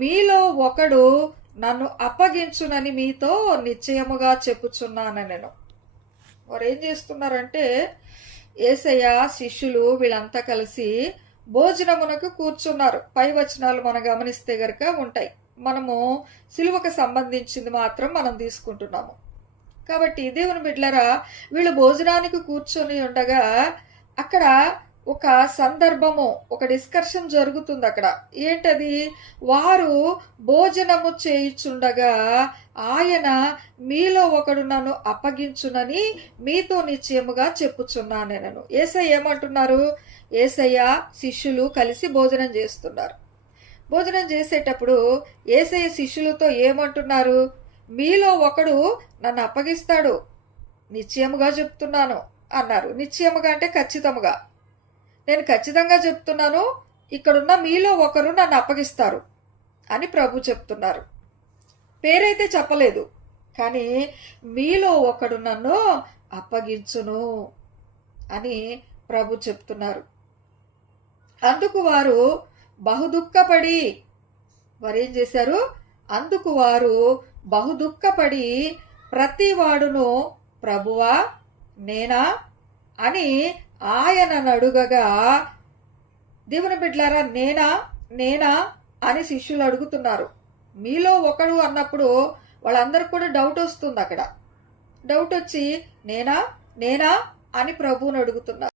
మీలో ఒకడు నన్ను అప్పగించునని మీతో నిశ్చయముగా చెప్పుచున్నాను నేను. వారు ఏం చేస్తున్నారంటే, యేసయ్య శిష్యులు వీళ్ళంతా కలిసి భోజనమునకు కూర్చున్నారు. పై వచనాలు మనం గమనిస్తే గనక ఉంటాయి. మనము సిలువకు సంబంధించింది మాత్రం మనం తీసుకుంటున్నాము. కాబట్టి దేవుని బిడ్డలారా, వీళ్ళు భోజనానికి కూర్చొని ఉండగా అక్కడ ఒక సందర్భము, ఒక డిస్కషన్ జరుగుతుంది. అక్కడ ఏంటది? వారు భోజనము చేయుచుండగా ఆయన మీలో ఒకడు నన్ను అప్పగించునని మీతో నిశ్చయముగా చెప్పుచున్నాను నేను. యేసయ్య ఏమంటున్నారు? యేసయ్య శిష్యులు కలిసి భోజనం చేస్తున్నారు. భోజనం చేసేటప్పుడు యేసయ్య శిష్యులతో ఏమంటున్నారు? మీలో ఒకడు నన్ను అప్పగిస్తాడు, నిశ్చయముగా చెప్తున్నాను అన్నారు. నిశ్చయముగా అంటే ఖచ్చితంగా. నేను ఖచ్చితంగా చెప్తున్నాను, ఇక్కడున్న మీలో ఒకరు నన్ను అప్పగిస్తారు అని ప్రభు చెప్తున్నారు. పేరైతే చెప్పలేదు, కానీ మీలో ఒకడు నన్ను అప్పగించును అని ప్రభు చెప్తున్నారు. అందుకు వారు బహుదుఃఖపడి, వారేం చేశారు? అందుకు వారు బహుదుఃఖపడి ప్రతి వాడును ప్రభువా నేనా అని ఆయనను అడుగగా, దేవుని బిడ్డలారా, నేనా నేనా అని శిష్యులు అడుగుతున్నారు. మీలో ఒకడు అన్నప్పుడు వాళ్ళందరూ కూడా డౌట్ వస్తుంది. అక్కడ డౌట్ వచ్చి నేనా నేనా అని ప్రభువుని అడుగుతున్నారు.